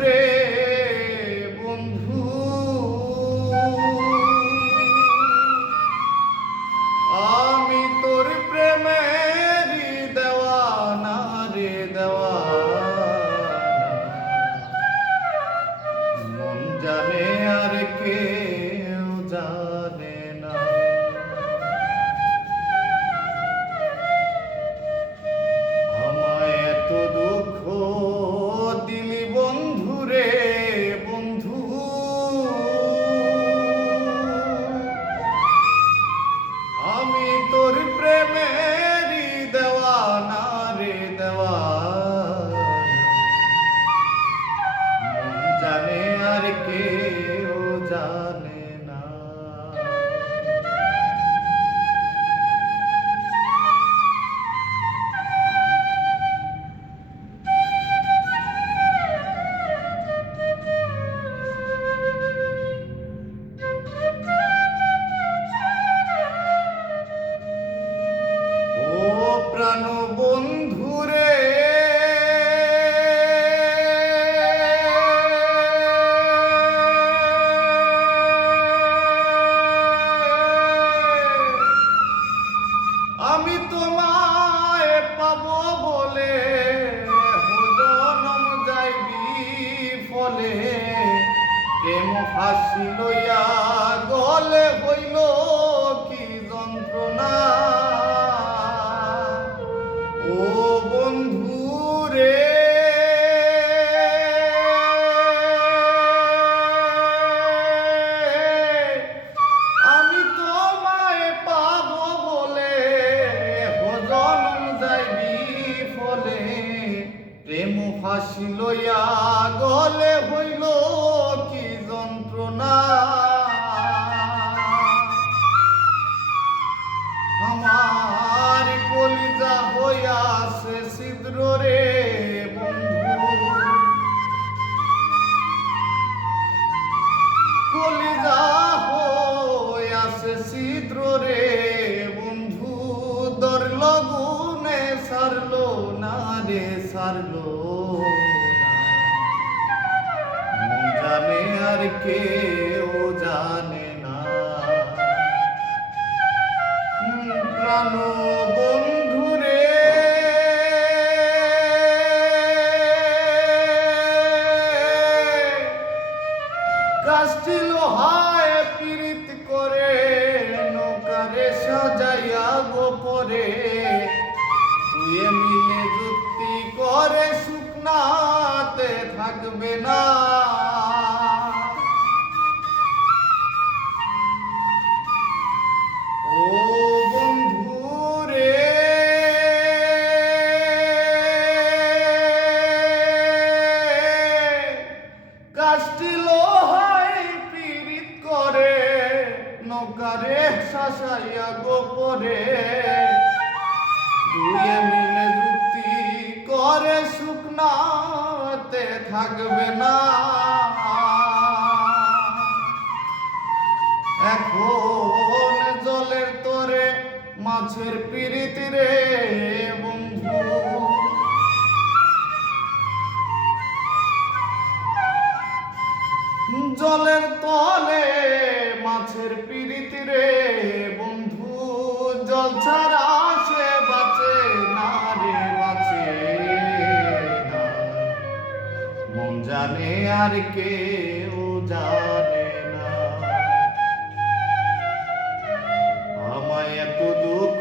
রে বন্ধু, আমি তোর প্রেমেরই দেওয়ানা রে দেওয়ানা। মন জানে আর কেউ জানে না। আমায় এত দুঃখ দিলি বন্ধু রে বন্ধু, আমি তোর প্রেমেরই দেওয়ানা রে দেওয়ানা। মন জানে আর কেউ জানে না। প্রাণ বন্ধু রে আমি তোমায় পাবো বলে জনম যাইবি ফলে। প্রেম ফাঁসি লইয়া গলে হইল কি যন্ত্রণা। ও বন্ধু রে আমি তোমায় পাবো বলে জনম যাইবি ফলে। প্রেম ফাঁসি লইয়া গলে হইল কি যন্ত্রণা। আমার কলিজা হইয়াছে ছিদ্র রে বন্ধু, কলিজা হইয়াছে ছিদ্র রে বন্ধু। দর লগুনে সারলো না রে সারলো না। মন জানে আর কেউ জানে না। প্রাণ বন্ধু রে কাষ্টি লোহায় পীড়িত করে নৌকারে সাজাইয়া গোপরে। তুই মিলে যুক্তি করে শুকনাতে থাকবে না। ও বন্ধু রে কাষ্টি লোহায় পীড়িত করে নৌকারে শাসাইয়া গোপরে। দুয়ে মিলে যুক্তি করে শুকনাতে থাকবে না। এখন জলের তরে মাছের পীড়িত রে বন্ধু। জলের তলে মাছের পীড়িত রে বন্ধু। জল ছাড়া সে বাঁচে না রে বাঁচে না। মন জানে আর কেউ জানে না। আমায় এত দুঃখ